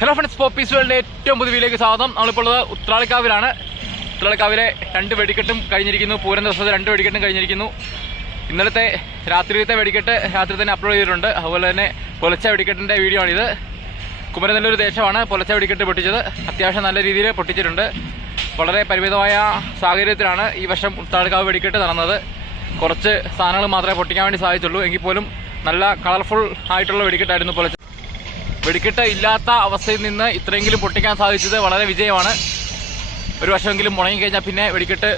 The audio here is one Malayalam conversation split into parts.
ഹലോ ഫ്രണ്ട്സ്, പോപ്പീസ് വേൾഡിൻ്റെ ഏറ്റവും പുതിയ വീഡിയോയിലേക്ക് സ്വാഗതം. നമ്മളിപ്പോൾ ഉള്ളത് ഉത്രാളിക്കാവിലാണ്. ഉത്രാളിക്കാവിലെ 2 വെടിക്കെട്ടും കഴിഞ്ഞിരിക്കുന്നു. പൂരം ദിവസത്തെ 2 വെടിക്കെട്ടും കഴിഞ്ഞിരിക്കുന്നു. ഇന്നലത്തെ രാത്രിയിലത്തെ വെടിക്കെട്ട് രാത്രി തന്നെ അപ്ലോഡ് ചെയ്തിട്ടുണ്ട്. അതുപോലെ തന്നെ പൊലച്ച വെടിക്കെട്ടിൻ്റെ വീഡിയോ ആണിത്. കുമരനെല്ലൂർ ദേശമാണ് പൊലച്ച വെടിക്കെട്ട് പൊട്ടിച്ചത്. അത്യാവശ്യം നല്ല രീതിയിൽ പൊട്ടിച്ചിട്ടുണ്ട്. വളരെ പരിമിതമായ സാഹചര്യത്തിലാണ് ഈ വർഷം ഉത്രാളിക്കാവ് വെടിക്കെട്ട് നടന്നത്. കുറച്ച് സാധനങ്ങൾ മാത്രമേ പൊട്ടിക്കാൻ വേണ്ടി സാധിച്ചുള്ളൂ. എങ്കിൽ പോലും നല്ല കളർഫുൾ ആയിട്ടുള്ള വെടിക്കെട്ടായിരുന്നു പൊലച്ച. വെടിക്കെട്ട് ഇല്ലാത്ത അവസ്ഥയിൽ നിന്ന് ഇത്രയെങ്കിലും പൊട്ടിക്കാൻ സാധിച്ചത് വളരെ വിജയമാണ്. ഒരു വർഷമെങ്കിലും മുടങ്ങിക്കഴിഞ്ഞാൽ പിന്നെ വെടിക്കെട്ട്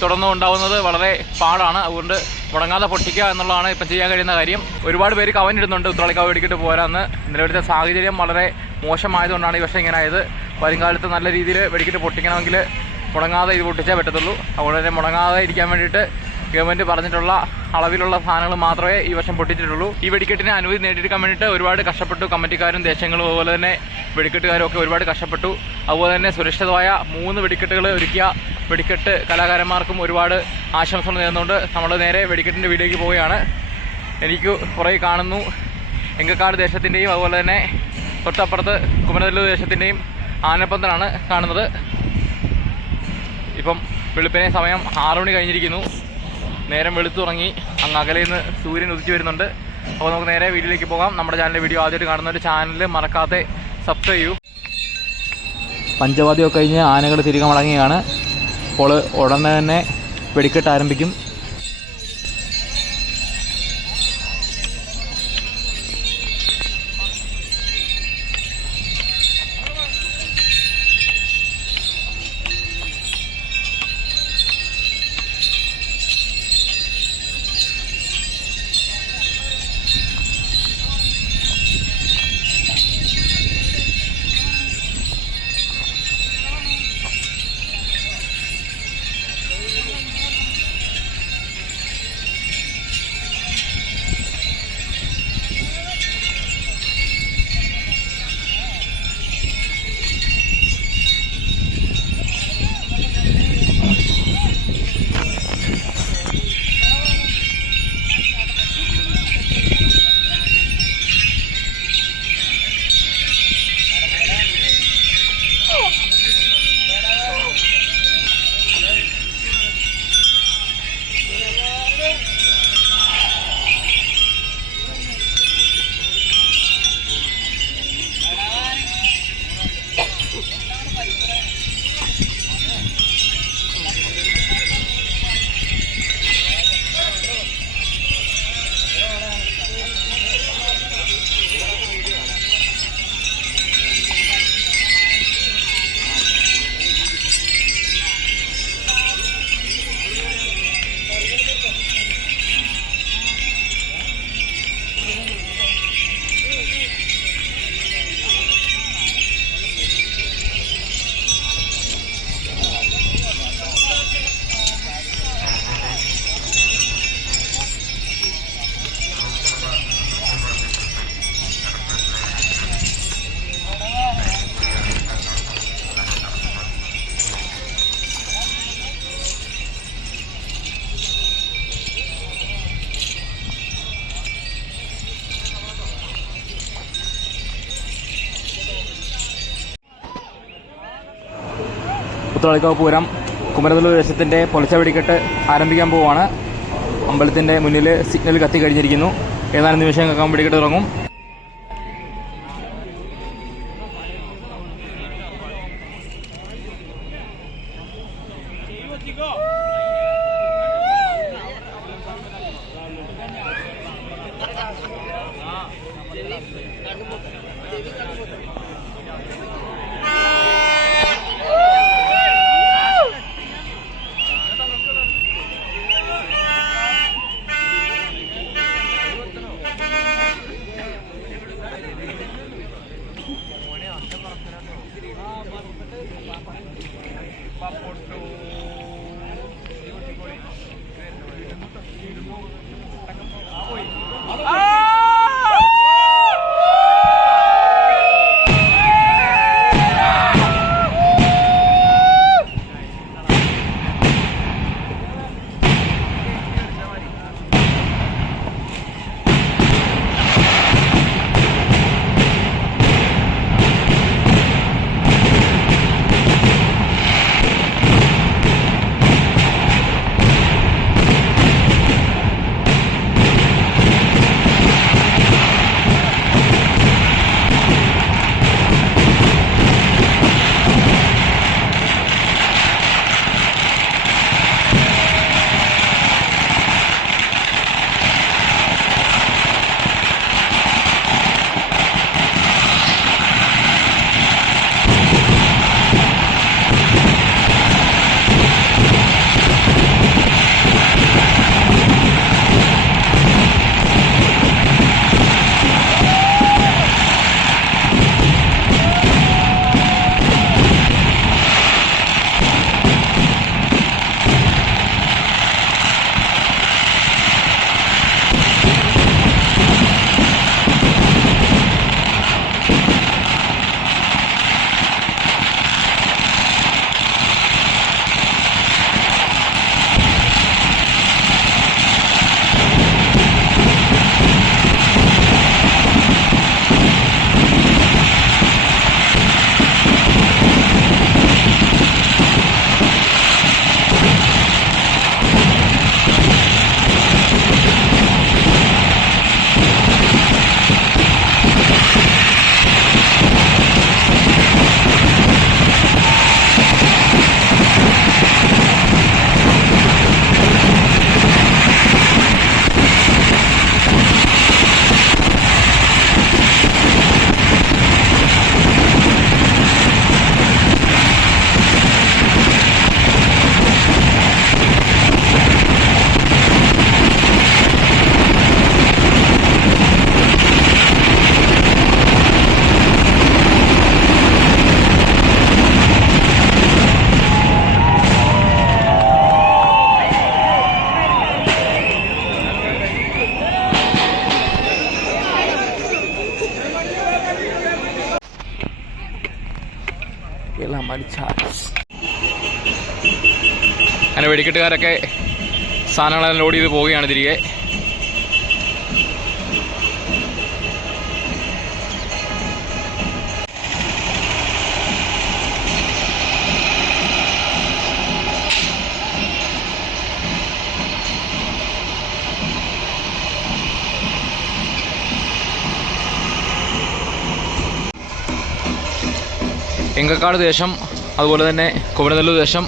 തുടർന്നുണ്ടാവുന്നത് വളരെ പാടാണ്. അതുകൊണ്ട് മുടങ്ങാതെ പൊട്ടിക്കുക എന്നുള്ളതാണ് ഇപ്പം ചെയ്യാൻ കഴിയുന്ന കാര്യം. ഒരുപാട് പേര് കമൻ്റ് ഉത്രാളിക്കാവ് വെടിക്കെട്ട് പോരാന്ന്. നിലവിലത്തെ സാഹചര്യം വളരെ മോശമായതുകൊണ്ടാണ് ഈ വർഷം ഇങ്ങനെ ആയത്. വരുംകാലത്ത് നല്ല രീതിയിൽ വെടിക്കെട്ട് പൊട്ടിക്കണമെങ്കിൽ മുടങ്ങാതെ ഇത് പൊട്ടിച്ചേ പറ്റത്തുള്ളൂ. അതുകൊണ്ട് തന്നെ മുടങ്ങാതെ ഇരിക്കാൻ വേണ്ടിയിട്ട് ഗവൺമെൻറ് പറഞ്ഞിട്ടുള്ള അളവിലുള്ള സാധനങ്ങൾ മാത്രമേ ഈ വർഷം പൊട്ടിച്ചിട്ടുള്ളൂ. ഈ വെടിക്കെട്ടിന് അനുമതി നേടിയെടുക്കാൻ വേണ്ടിയിട്ട് ഒരുപാട് കഷ്ടപ്പെട്ടു. കമ്മിറ്റിക്കാരും ദേശങ്ങളും അതുപോലെ തന്നെ വെടിക്കെട്ടുകാരും ഒക്കെ ഒരുപാട് കഷ്ടപ്പെട്ടു. അതുപോലെ തന്നെ സുരക്ഷിതമായ 3 വെടിക്കെട്ടുകൾ ഒരുക്കിയ വെടിക്കെട്ട് കലാകാരന്മാർക്കും ഒരുപാട് ആശംസകൾ നേർന്നുകൊണ്ട് നമ്മൾ നേരെ വെടിക്കെട്ടിൻ്റെ വീഡിയോയ്ക്ക് പോവുകയാണ്. എനിക്ക് കുറേ കാണുന്നു എങ്കക്കാട് ദേശത്തിൻ്റെയും അതുപോലെ തന്നെ തൊട്ടപ്പുറത്ത് കുമരനെല്ലൂർ ദേശത്തിൻ്റെയും ആനപ്പന്തലാണ് കാണുന്നത്. ഇപ്പം വെളുപ്പിനെ സമയം 6 മണി കഴിഞ്ഞിരിക്കുന്നു. നേരം വെളുത്തു തുടങ്ങി. അങ്ങ് അകലയിൽ നിന്ന് സൂര്യൻ ഉദിച്ചു വരുന്നുണ്ട്. അപ്പോൾ നമുക്ക് നേരെ വീഡിയോയിലേക്ക് പോകാം. നമ്മുടെ ചാനലിലെ വീഡിയോ ആദ്യമായിട്ട് കാണുന്നവർ ചാനൽ മറക്കാതെ സബ്സ്ക്രൈബ് ചെയ്യൂ. പഞ്ചവാദ്യമൊക്കെ കഴിഞ്ഞ് ആനകൾ തിരികെ മടങ്ങിയാണ്. അപ്പോൾ ഉടനെ തന്നെ വെടിക്കെട്ട് ആരംഭിക്കും. ഉത്രാളിക്കാവ് പൂരം കുമരനെല്ലൂർ ദേശത്തിൻ്റെ പൊലച്ച വെടിക്കെട്ട് ആരംഭിക്കാൻ പോവുകയാണ്. അമ്പലത്തിൻ്റെ മുന്നിൽ സിഗ്നൽ കത്തി കഴിഞ്ഞിരിക്കുന്നു. ഏതാനും നിമിഷങ്ങൾക്കകം വെടിക്കെട്ട് തുടങ്ങും. അങ്ങനെ വെടിക്കെട്ടുകാരൊക്കെ സാധനങ്ങളെല്ലാം ലോഡ് ചെയ്ത് പോവുകയാണ് തിരികെ. എങ്കക്കാട് ദേശം അതുപോലെ തന്നെ കുമരനെല്ലൂർ ദേശം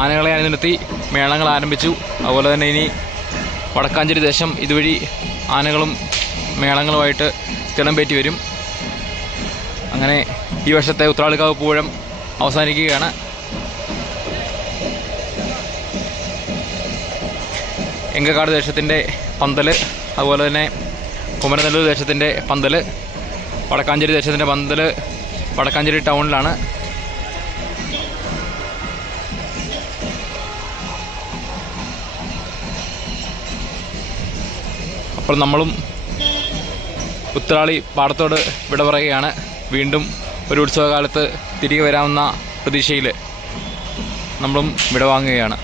ആനകളെ അണിനിരത്തി മേളങ്ങൾ ആരംഭിച്ചു. അതുപോലെ തന്നെ ഇനി വടക്കാഞ്ചേരി ദേശം ഇതുവഴി ആനകളും മേളങ്ങളുമായിട്ട് തിടംപേറ്റി വരും. അങ്ങനെ ഈ വർഷത്തെ ഉത്രാളിക്കാവ് പൂരം അവസാനിക്കുകയാണ്. എങ്കക്കാട് ദേശത്തിൻ്റെ പന്തൽ, അതുപോലെ തന്നെ കുമരനെല്ലൂർ ദേശത്തിൻ്റെ പന്തൽ, വടക്കാഞ്ചേരി ദേശത്തിൻ്റെ പന്തൽ വടക്കാഞ്ചേരി ടൗണിലാണ്. അപ്പോൾ നമ്മളും ഉത്രാളി പാടത്തോട് വിട പറയുകയാണ്. വീണ്ടും ഒരു ഉത്സവകാലത്ത് തിരികെ വരാവുന്ന പ്രതീക്ഷയിൽ നമ്മളും വിടവാങ്ങുകയാണ്.